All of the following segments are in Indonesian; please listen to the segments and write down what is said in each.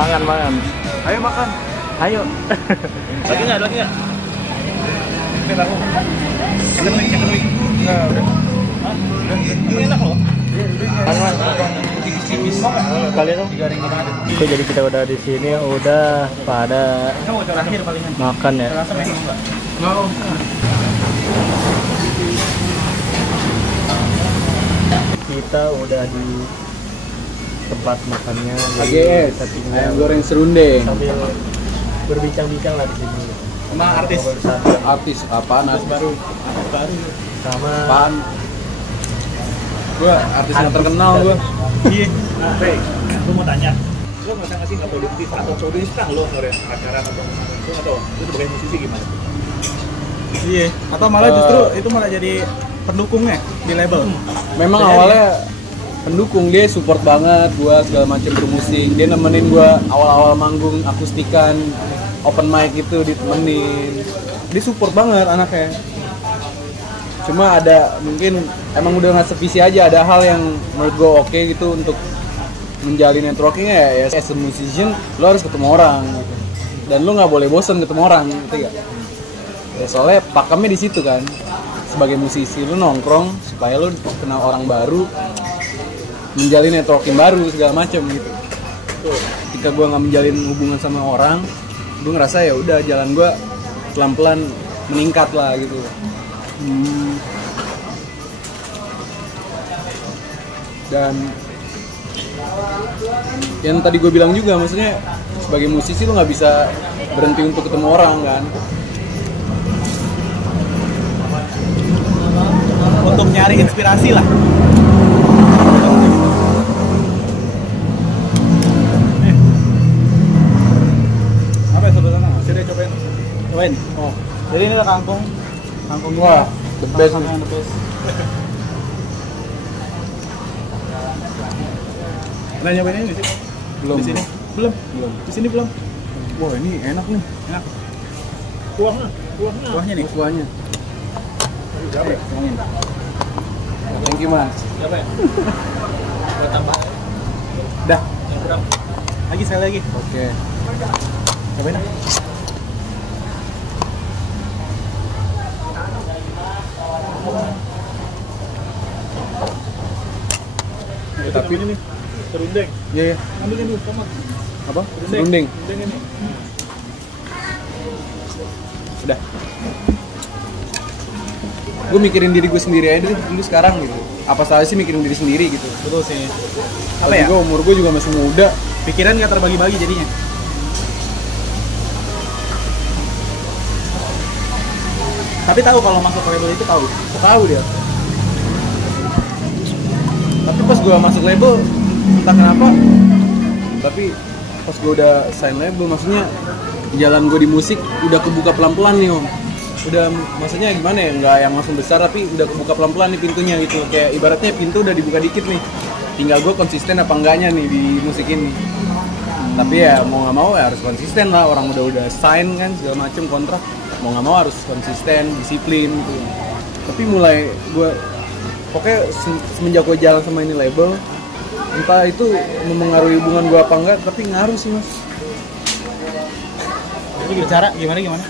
Mangan. Ayo makan. Ayo. Lagi nggak? Ini tahu. Chicken wing. Nah, udah. Hah? Ini enak loh. Mangan. Tipis-tipis. Kalian dong. Oke, jadi kita udah di sini, udah pada Terakhir palingan. makan ya. Rasa masih enggak? Kita udah di tempat makannya. AGS, Kita tinggal ayam goreng serundeng. sambil berbincang-bincang lah di sini. Sama artis. Artis apaan? Artis baru. Sama Apaan? Gua artis yang terkenal gua. Iya. Nah, Rey, aku mau tanya. Lo nggak usah ngasih nggak produktif atau produktif kah lo ngeliat pacaran atau itu atau itu sebagai musisi gimana? Iya, atau malah justru itu malah jadi pendukungnya di label. Memang Jadi, awalnya pendukung, dia support banget gua segala macam bermusik. Dia nemenin gua awal-awal manggung akustikan, open mic itu ditemenin. dia support banget anaknya. Cuma ada mungkin emang udah nggak sevisi aja, ada hal yang menurut gua oke gitu untuk menjalin networkingnya ya as a musician lo harus ketemu orang gitu. Dan lo nggak boleh bosen ketemu orang gitu ya. Ya soalnya pakemnya di situ kan, sebagai musisi lo nongkrong supaya lo kenal orang baru, menjalin networking baru segala macam gitu. Ketika gue nggak menjalin hubungan sama orang, gue ngerasa ya udah jalan gue pelan-pelan meningkat lah gitu. Dan yang tadi gue bilang juga, maksudnya sebagai musisi lo nggak bisa berhenti untuk ketemu orang kan. Untuk nyari inspirasi lah. Apa ya sebelah sana? Sini cobain. Oh, jadi ini ada kangkung. Kangkung Wah, the best. Kangkung yang the best. Pernah nyobain ini di sini? Belum. Di sini? Belum. Di sini belum. Wah, ini enak nih. Enak. Kuahnya nih. Kuahnya. Oke, ngomongin. Thank you mas. Siapa ya? Buat tambah. Dah, Yang kurang. lagi sekali lagi. Oke. Cobain ah. Tapi ini nih. Serundeng. Iya ya. Ambilin dulu, tomat. Apa? Serundeng. Serundeng ini. Udah. Gue mikirin diri gue sendiri aja dulu sekarang gitu. Apa salah sih mikirin diri sendiri gitu. Betul sih. Apa Apa ya? ya? Umur gue juga masih muda. Pikiran nggak terbagi-bagi jadinya. Tapi tahu kalau masuk ke label itu tahu. Tahu dia. Tapi pas gue masuk label, entah kenapa. Tapi pas gue udah sign label, maksudnya jalan gue di musik udah kebuka pelan-pelan nih om. Udah maksudnya gimana ya, nggak yang langsung besar tapi udah kebuka pelan-pelan nih pintunya gitu. Kayak ibaratnya pintu udah dibuka dikit nih. Tinggal gue konsisten apa enggaknya nih di musik ini. Tapi ya mau nggak mau ya harus konsisten lah, orang udah sign kan segala macem kontrak, mau nggak mau harus konsisten, disiplin gitu. Tapi mulai gue pokoknya semenjak gue jalan sama ini label, entah itu mempengaruhi hubungan gue apa enggak, tapi ngaruh sih mas. Itu cara gimana?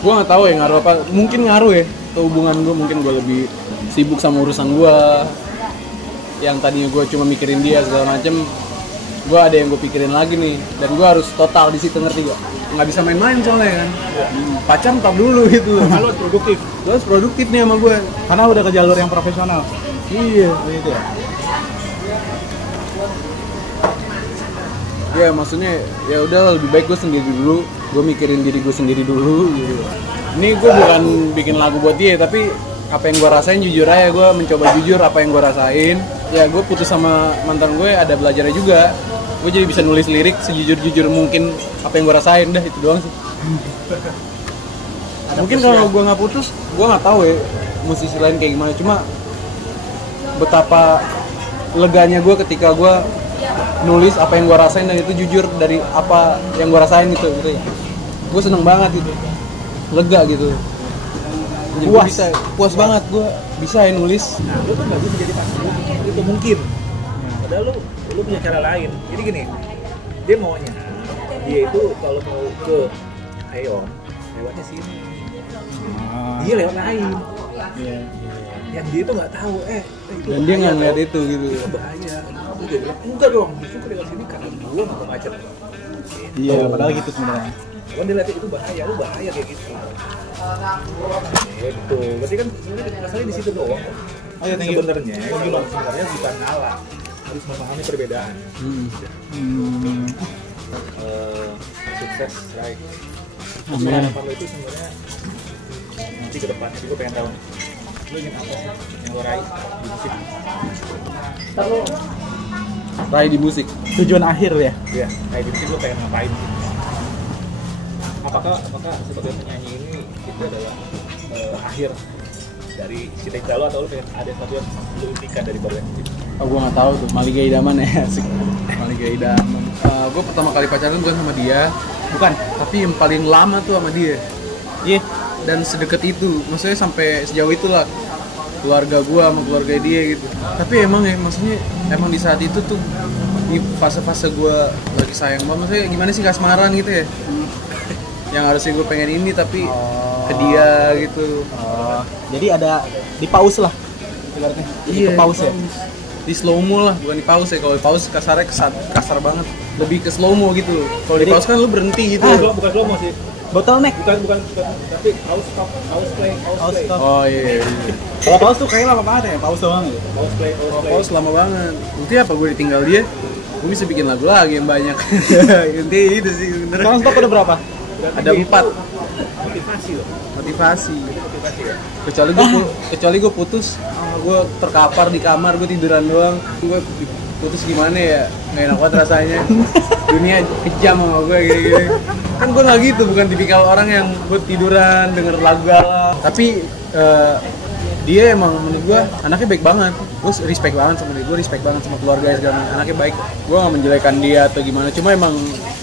Gue nggak tahu ya ngaruh apa, mungkin ngaruh ya ke hubungan gue, mungkin gue lebih sibuk sama urusan gue, yang tadinya gue cuma mikirin dia segala macem, gue ada yang gue pikirin lagi nih, dan gue harus total di situ, ngerti gak? Nggak bisa main-main soalnya kan, pacaran tak dulu gitu. Kalau produktif, Lo harus produktif nih sama gue. karena udah ke jalur yang profesional. Iya. Gitu ya. Ya maksudnya ya udah lebih baik gue sendiri dulu, gue mikirin diri gue sendiri dulu gitu. Ini gue bukan bikin lagu buat dia, tapi apa yang gue rasain jujur aja, gue mencoba jujur apa yang gue rasain. Ya gue putus sama mantan gue ada belajarnya juga. Gue jadi bisa nulis lirik sejujur-jujur mungkin apa yang gue rasain, dah itu doang sih. Mungkin kalau gue nggak putus, gue nggak tahu ya musisi lain kayak gimana. Cuma betapa leganya gue ketika gue nulis apa yang gue rasain dan itu jujur dari apa yang gue rasain gitu ya. Gue seneng banget gitu, lega gitu. Jadi puas banget gue bisa ya nulis. Nah, lu tuh nggak bisa jadi pasangan. Itu mungkin. Padahal lu punya cara lain. Jadi gini, dia itu kalau mau ke Aeon lewatnya sini. Dia lewat lain. Iya. Yang dia tuh nggak tahu, itu Dan dia nggak bahaya ngeliat tau. itu gitu. Itu bahaya. Terus dia bilang, enggak dong, justru lewat sini karena gua nggak mau macet. Iya, padahal gitu sebenarnya. Kalau dia lihat itu bahaya, lu bahaya kayak gitu. Gitu. Berarti kan sebenarnya masalahnya di situ doang. Oh ya, thank you. Sebenarnya bukan ngalah, harus memahami perbedaan. Sukses, right? Amin. Harapan lo itu sebenarnya nanti ke depan, jadi gue pengen tahu nih, lo ingin apa sih yang lo raih di musik? Ntar lo Rai di musik. Tujuan akhir ya. ya, kayak di musik lo pengen ngapain sih? Apakah sebagai penyanyi ini itu adalah akhir dari cita-cita lo, atau lo pengen ada sesuatu yang lo impikan dari baru musik? Oh, gue nggak tahu tuh. Maliga Idaman ya, asik. Maliga Idaman. Gue pertama kali pacaran bukan sama dia, Bukan. tapi yang paling lama tuh sama dia. Iya. Dan sedekat itu, maksudnya sampai sejauh itulah keluarga gue sama keluarga dia gitu. Tapi emang maksudnya emang di saat itu tuh di fase-fase gue lagi sayang banget, maksudnya gimana sih kasmaran gitu ya. Yang harusnya gue pengen ini tapi ke dia gitu. Jadi ada di pause lah. Ibaratnya. Jadi ke pause ya. Di slow mo lah, bukan di pause ya. Kalau di pause kasarnya kasar banget. Lebih ke slow mo gitu. Kalau di Jadi- pause kan lu berhenti gitu. Bukan slow mo sih, Bottleneck. bukan, tapi pause stop, pause play. Pause stop. Oh iya. Kalau pause tuh kayaknya lama banget ya, pause doang gitu. Pause play. Pause lama banget. Bukti apa gue ditinggal dia? Gue bisa bikin lagu lagi yang banyak. Intinya itu sih bener. Sekarang stop ada berapa? Ada 4 Motivasi loh. motivasi. Motivasi ya. Kecuali gue putus, gue terkapar di kamar, gue tiduran doang. Gue putus gimana ya? Nggak enak banget rasanya. Dunia kejam sama gue gini-gini. Kan gue nggak gitu, bukan tipikal orang yang gue tiduran denger lagu galau. Tapi dia emang menurut gue anaknya baik banget. Gue respect banget sama dia. Gue respect banget sama keluarganya segala macam. Anaknya baik. Gue nggak menjelekan dia atau gimana. Cuma emang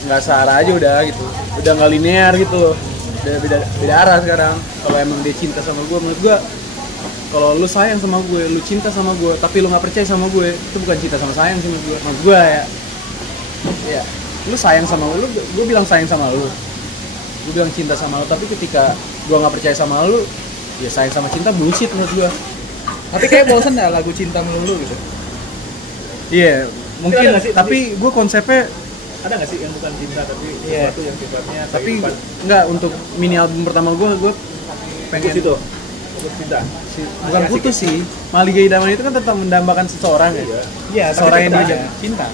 nggak searah aja udah gitu. Udah nggak linear gitu loh. Udah beda arah sekarang. Kalau emang dia cinta sama gue, menurut gue kalau lu sayang sama gue, lu cinta sama gue, tapi lu nggak percaya sama gue, itu bukan cinta sama sayang sih menurut gue. Menurut gue ya, lu sayang sama lu, gue bilang sayang sama lu, gue bilang cinta sama lu, tapi ketika gue nggak percaya sama lu, ya sayang sama cinta bullshit menurut gue. Tapi kayak bosan dah lagu cinta melulu gitu. Iya, mungkin, ada nggak sih, tapi gue konsepnya, Ada nggak sih yang bukan cinta tapi Iya. sesuatu yang sifatnya tapi nggak untuk mini album pertama gue pengen pengen itu putus cinta. bukan putus sih. Maliga Idaman itu kan tetap mendambakan seseorang ya. Iya, Seorang yang tetap dia aja. Cinta.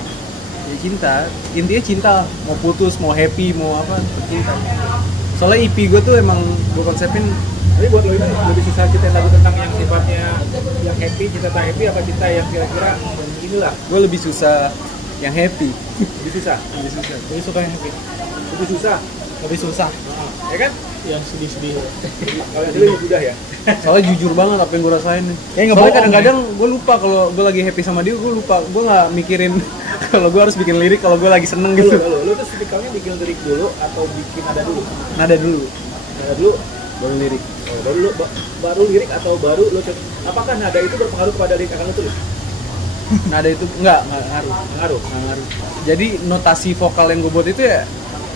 Ya cinta, intinya cinta, mau putus, mau happy, mau apa, cinta. Soalnya EP gue tuh emang gue konsepin, Tapi buat lo ini lebih susah ceritain lagu tentang yang sifatnya yang happy, cinta tak happy, apa cinta yang kira-kira inilah gue lebih susah yang happy. lebih susah. Lebih suka yang happy. Lebih susah, Lebih susah. ya kan? Yang sedih-sedih. Kalau yang dulu lebih mudah ya. Soalnya jujur banget apa yang gue rasain nih. Ya, nggak Soalnya bohong, kadang-kadang gue lupa kalau gue lagi happy sama dia, gue lupa, gue nggak mikirin kalau gue harus bikin lirik kalau gue lagi seneng gitu. Lo tuh tipikalnya bikin lirik dulu atau bikin nada dulu? Nada dulu, Nada dulu, baru lirik. baru lirik atau baru lo apakah nada itu berpengaruh kepada lirik akan lo tulis? Nada itu nggak ngaruh. Pengaruh. Nggak ngaruh. Jadi notasi vokal yang gue buat itu ya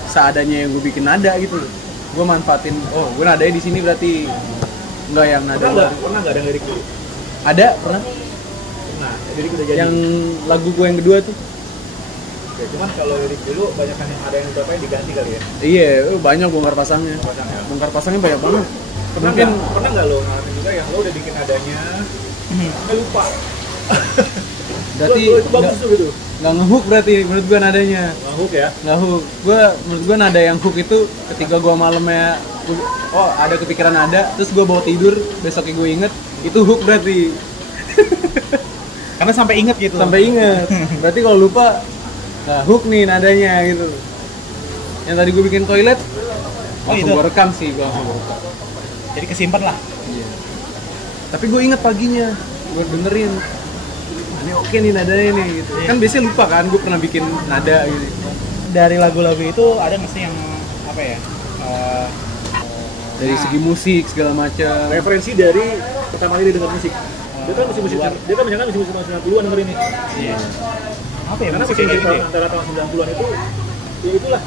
seadanya yang gue bikin nada gitu loh. Gue manfaatin, oh gue nadanya di sini berarti nggak yang nada. Pernah nggak ada lirik dulu? Ada pernah. Nah, lirik udah jadi. Yang lagu gue yang kedua tuh. Oke, cuman kalau lirik dulu banyak kan yang ada yang beberapa yang diganti kali ya. Iya, banyak bongkar pasangnya. Pasangnya. Bongkar pasangnya banyak banget. Pernah Mungkin nggak lo ngalamin juga yang lo udah bikin nadanya, nggak lupa. berarti Lo itu bagus tuh gitu. nggak ngehook berarti menurut gue nadanya. Hook ya. Nggak hook. Menurut gue nada yang hook itu ketika gue malamnya ada kepikiran nada, terus gue bawa tidur, besoknya gue inget, itu hook berarti. Karena sampai inget gitu. Sampai inget. Berarti kalau lupa, nah hook nih nadanya gitu. Yang tadi gue bikin toilet, langsung itu? gue rekam sih, gue langsung gua rekam. Jadi kesimpan lah. Iya. Tapi gue inget paginya, gue dengerin. Ini oke nih nadanya nih gitu. Iya. Kan biasanya lupa kan, gue pernah bikin nada gitu. Dari lagu-lagu itu ada nggak sih yang apa ya? Dari segi musik segala macam. Referensi dari pertama kali denger musik. Dia kan musik-musik, dia kan banyak musik-musik tahun 90-an denger ini. Iya. Apa ya Karena musik musik kayak gitu? antara tahun 90-an itu, ya itulah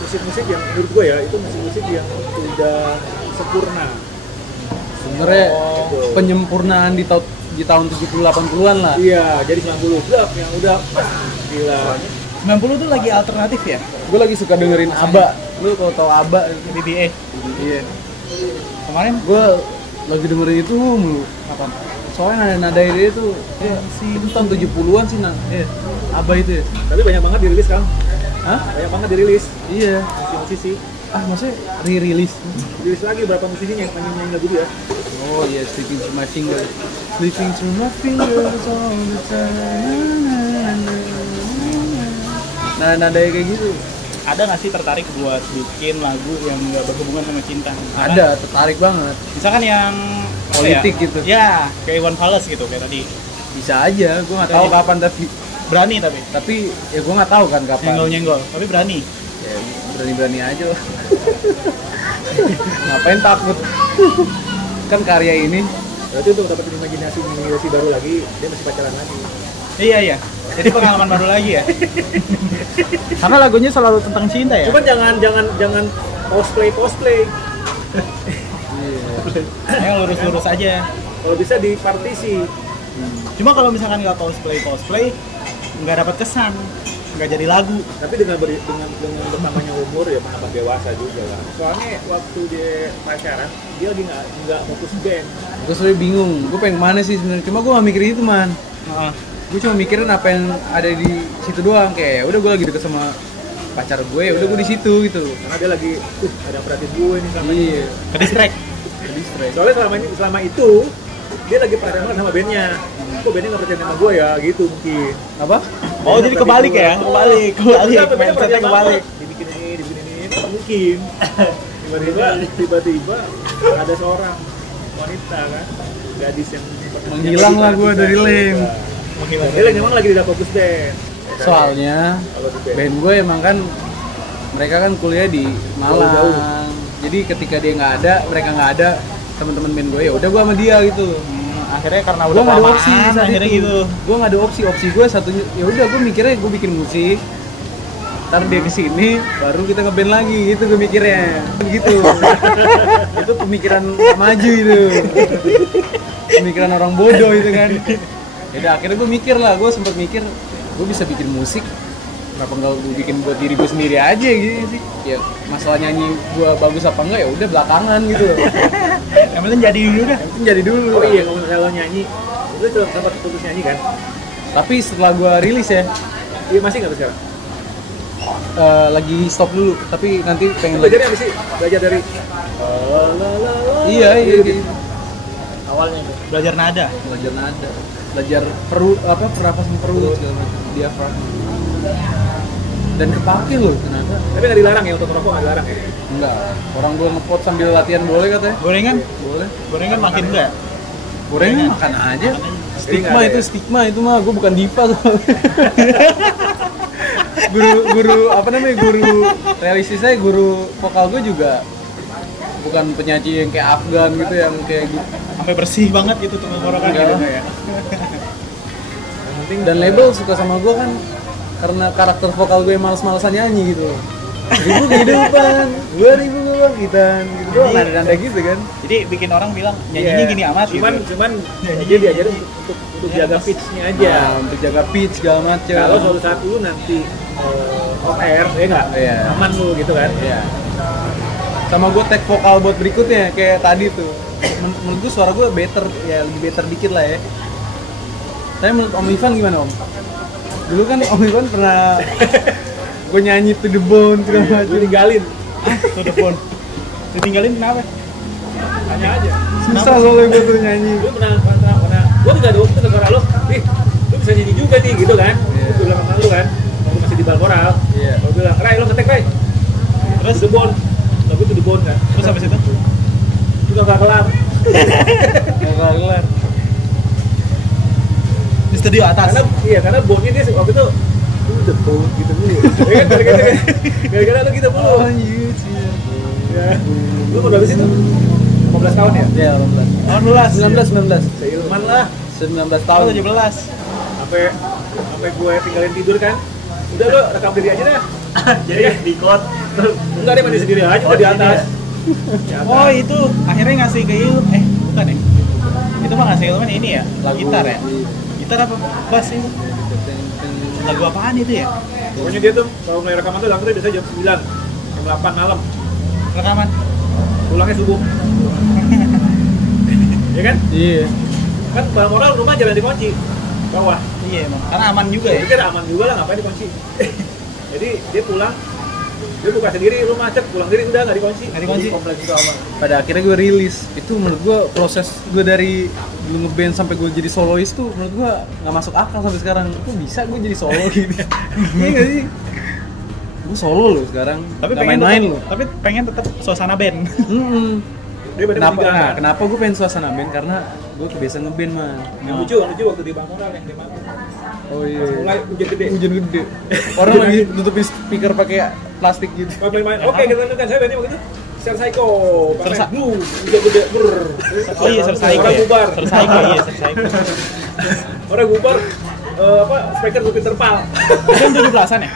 musik-musik yang menurut gue ya, itu musik-musik yang udah sempurna. Sebenarnya Gitu. penyempurnaan di tahun 70-80-an lah. Iya, jadi 90 blok yang udah gila. 90 tuh lagi alternatif ya? Gue lagi suka dengerin ABBA. Lu kalau tau ABBA BBA. iya. Kemarin Gue lagi dengerin itu mulu. apa? Soalnya nada dia itu ya, itu tahun 70-an sih nah. Iya. ABBA itu ya. Tapi banyak banget dirilis kan? Hah? Banyak banget dirilis Iya. musisi. Maksudnya re-release. Dirilis lagi berapa musisinya yang nyanyi lagu dia. Oh iya, Sleeping Through My Fingers. Sleeping Through My Fingers all the time. Nah, nadanya kayak gitu. Ada nggak sih tertarik buat bikin lagu yang nggak berhubungan sama cinta? Misalkan- Ada, tertarik banget. Misalkan yang apa Politik ya? gitu. Ya, kayak Iwan Fals gitu kayak tadi. Bisa aja, gue nggak tahu Iya. kapan tapi Berani tapi ya gue nggak tahu kan kapan. nyenggol-nyenggol, tapi berani. Ya berani-berani aja lah. Ngapain takut? Kan karya ini Berarti untuk dapetin imajinasi baru lagi, dia masih pacaran lagi. Iya. Jadi pengalaman baru lagi ya. Karena lagunya selalu tentang cinta ya. Cuman jangan cosplay. Yang lurus-lurus aja. Kalau bisa di partisi. Cuma kalau misalkan nggak cosplay, nggak dapat kesan, nggak jadi lagu. Tapi dengan bertambahnya umur ya menambah dewasa juga lah. Soalnya waktu dia pacaran, dia lagi nggak fokus band. gue sebenarnya bingung. Gue pengen kemana sih sebenarnya? Cuma gue gak mikirin itu man. Heeh. Gue cuma mikirin apa yang ada di situ doang. Kayak ya udah gue lagi deket sama pacar gue, ya udah gue di situ gitu. Karena dia lagi, ada yang perhatiin gue nih sama Iya. Ke distract. Jadi stres. Soalnya selama itu dia lagi perhatian banget sama bandnya. Kok bandnya nggak percaya sama gue ya, gitu mungkin. Apa? Oh, jadi kebalik ya? Kebalik. Bandnya Mindsetnya perhatian kebalik. banget. Dibikin ini, nggak mungkin. Tiba-tiba ada seorang wanita kan, gadis yang Menghilang lah gue dari lem. Dia memang lagi tidak fokus band. Soalnya Kalau di band. band gue emang kan mereka kan kuliah di Malang. Jauh. Jadi ketika dia nggak ada, mereka nggak ada, teman-teman band gue ya udah gue sama dia gitu. Akhirnya karena Gue udah nggak ada kelamaan, opsi saat akhirnya itu. gitu. Gue nggak ada opsi gue satunya ya udah gue mikirnya gue bikin musik. Ntar dia kesini, baru kita ngeband lagi gitu gue mikirnya. Gitu. Itu pemikiran maju itu. Pemikiran orang bodoh itu kan. Yaudah akhirnya gue mikir lah, gue sempet mikir gue bisa bikin musik, kenapa nggak gue bikin buat diri gue sendiri aja gitu sih. Ya masalah nyanyi gue bagus apa enggak ya udah belakangan gitu. Yang penting jadi dulu dah. Yang penting jadi dulu. Oh iya, kalau nyanyi, lu tuh sempat putus nyanyi kan? Tapi setelah gue rilis ya, Iya masih nggak sekarang? lagi stop dulu. Tapi nanti pengen Belajarnya apa sih? Belajar dari Iya gitu. Awalnya itu belajar nada. Belajar nada, belajar pernapasan perut segala macam, diafragma. Dan kepake loh ternyata. Tapi nggak dilarang ya, untuk merokok nggak dilarang ya? Enggak, orang gue ngepot sambil latihan boleh katanya. Gorengan? Boleh. Gorengan makin enggak? Gorengan makan aja. Jadi Stigma nggak ada itu ya? stigma itu mah gue bukan diva tuh. guru apa namanya guru realistis saya, guru vokal gue juga bukan penyaji yang kayak Afgan gitu yang kayak gitu. Sampai bersih banget gitu tenggorokan Enggak. gitu enggak ya? Yang penting Dan label suka sama gue kan karena karakter vokal gue yang males-malesan nyanyi gitu. 1000 kehidupan, 2000 kebangkitan gitu doang, nada-nada gitu kan. Jadi bikin orang bilang nyanyinya gini amat cuman, gitu. Cuman dia diajarin untuk jaga pitch-nya aja. Nah, untuk jaga pitch segala macam. Kalau suatu saat lu nanti off air, ya nggak? Iya. Aman lu gitu kan? Iya. Sama gue tag vokal buat berikutnya kayak tadi tuh. Menurut gue suara gue better, ya lebih better dikit lah ya. Tapi menurut Om Ivan gimana Om? Dulu kan Om Ivan pernah gue nyanyi to the bone segala macam. Lu tinggalin. To the bone. Ditinggalin kenapa? Tanya aja. Susah soalnya gue tuh nyanyi. Lu pernah gua juga ada waktu itu suara lu, lu bisa nyanyi juga nih gitu kan? Iya. Gua bilang sama lu kan, waktu masih di Balmoral. Iya. Gua bilang, Ray, lu ngetek Ray. Terus To the bone. Lagu to the bone kan? terus habis itu Itu nggak kelar. Nggak kelar. di studio atas. Karena bone-nya dia waktu itu to the bone gitu dulu. Ya kan gara-gara gara-gara lu gitu mulu. Oh, iya sih. Ya. Lu mau habis itu? 15 tahun ya? Iya, 18. 19 Seilman lah. 19 Tahun tahun. 17. Sampai gue tinggalin tidur kan. Udah lo rekam diri aja dah. Jadi di kot. Enggak, dia mandi sendiri aja udah di atas. Di atas. Oh itu akhirnya ngasih ke Ilman, bukan ya? Itu mah ngasih ke Ilman ini ya? Gitar ya? Gitar apa bass itu? Lagu apaan itu ya? Pokoknya dia tuh kalau mulai rekaman tuh langsung biasanya jam 9, jam 8 malam. Rekaman? Pulangnya subuh. Ya kan? Iya. Kan Balmoral rumah jalan dikunci. Bawah. Iya emang, karena aman juga ya? Pikir aman juga lah, ngapain dikunci. Jadi dia pulang, dia buka sendiri rumah, cek pulang sendiri udah nggak dikunci. Nggak dikunci? Kompleks itu aman. Pada akhirnya gue rilis. Itu menurut gue proses gue dari dulu ngeband sampai gue jadi solois tuh menurut gue nggak masuk akal sampai sekarang. Kok bisa gue jadi solo gitu? Iya nggak sih? Gue solo loh sekarang. Tapi nggak pengen main-main tetap, loh. tapi pengen tetap suasana band. Dia pada Kenapa? bertiga, Nah, kan? kenapa gue pengen suasana band? Karena gue kebiasaan ngeband mah. Yang lucu waktu di Balmoral yang di mana? Oh iya. Mulai hujan gede. Hujan gede. Orang lagi tutupin speaker pakai plastik gitu. Main-main. Oke, kita tunjukkan saya bandnya begitu. Share Psycho, Sersa- blue, hujan gede, brr. Oh iya, selesai Orang ya? bubar. Selesai iya, selesai. Orang bubar, speaker tutup terpal. Itu 17-an ya?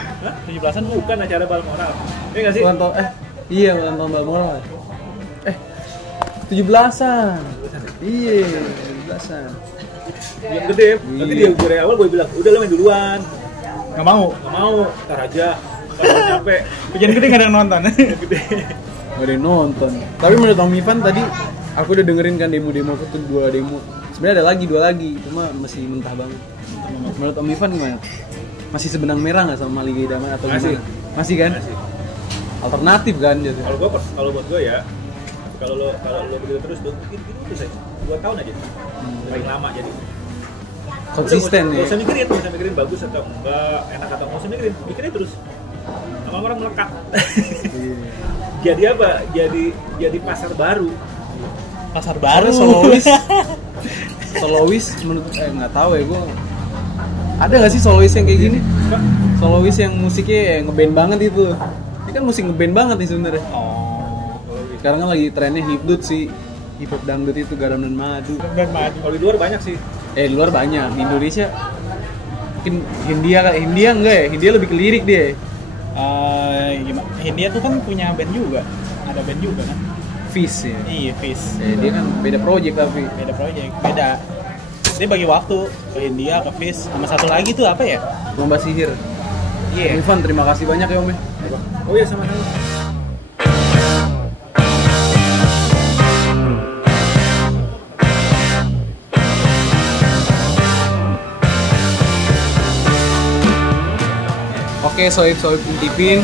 17-an bu? Bukan acara Balmoral. Iya nggak sih? Ulang tahun iya ulang tahun Balmoral. 17-an. Iya, 17-an. Yang gede. Nanti dia dari awal gue bilang, udah lo main duluan. Nggak mau? Nggak mau, ntar aja. Kalau nyampe, Hujan gede nggak ada yang nonton. yang gede. Gak ada yang nonton. Tapi menurut Om Ivan tadi aku udah dengerin kan demo-demo aku tuh 2 demo. Sebenarnya ada lagi 2 lagi, cuma masih mentah banget. Menurut Om Ivan gimana? Masih sebenang merah nggak sama Liga Idaman atau Masih. gimana? Masih kan? Masih. Alternatif kan jadi. Kalau buat gue ya, kalau lo begitu terus tuh, bikin terus aja. 2 tahun aja. Paling lama jadi. Konsisten Udah, ya. Gak usah mikirin bagus atau enggak, enak atau nggak usah mikirin. Mikirin terus. Lama orang melekat. Jadi apa? Jadi pasar baru. Pasar baru. Solois. Solois menurut nggak tahu ya gue. Ada nggak sih solois yang kayak gini? Solois yang musiknya ya ngeband banget itu. Ini kan musik ngeband banget nih sebenarnya. Oh. Sekarang kan lagi trennya hipdut sih. Hip hop dangdut itu garam dan madu. Dan maju. Kalau di luar banyak sih. Di luar banyak. Di Indonesia mungkin Hindia enggak ya? Hindia lebih ke lirik dia. Gimana? Hindia tuh kan punya band juga. Ada band juga kan? Fizz ya. Iya, Fizz. Dia kan beda project tapi. Beda project, beda. Dia bagi waktu ke India, ke Fizz, sama satu lagi tuh apa ya? Lomba sihir. Iya. Om Ivan terima kasih banyak ya Om. Oh iya sama-sama. Oke, soib-soib intipin.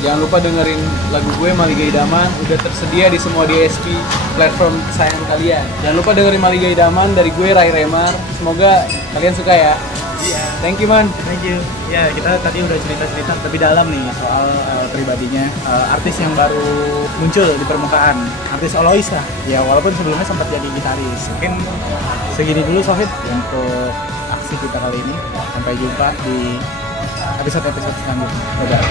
Jangan lupa dengerin lagu gue Maliga Idaman. Udah tersedia di semua DSP platform kesayangan kalian. Jangan lupa dengerin Maliga Idaman dari gue Rai Remar. Semoga kalian suka ya. Iya. Thank you man. Thank you. Ya, kita tadi udah cerita-cerita lebih dalam nih soal pribadinya artis yang baru muncul di permukaan, artis solois lah. Ya, walaupun sebelumnya sempat jadi gitaris. Mungkin segini dulu Sohib untuk aksi kita kali ini. Sampai jumpa di episode-episode selanjutnya. Dadah.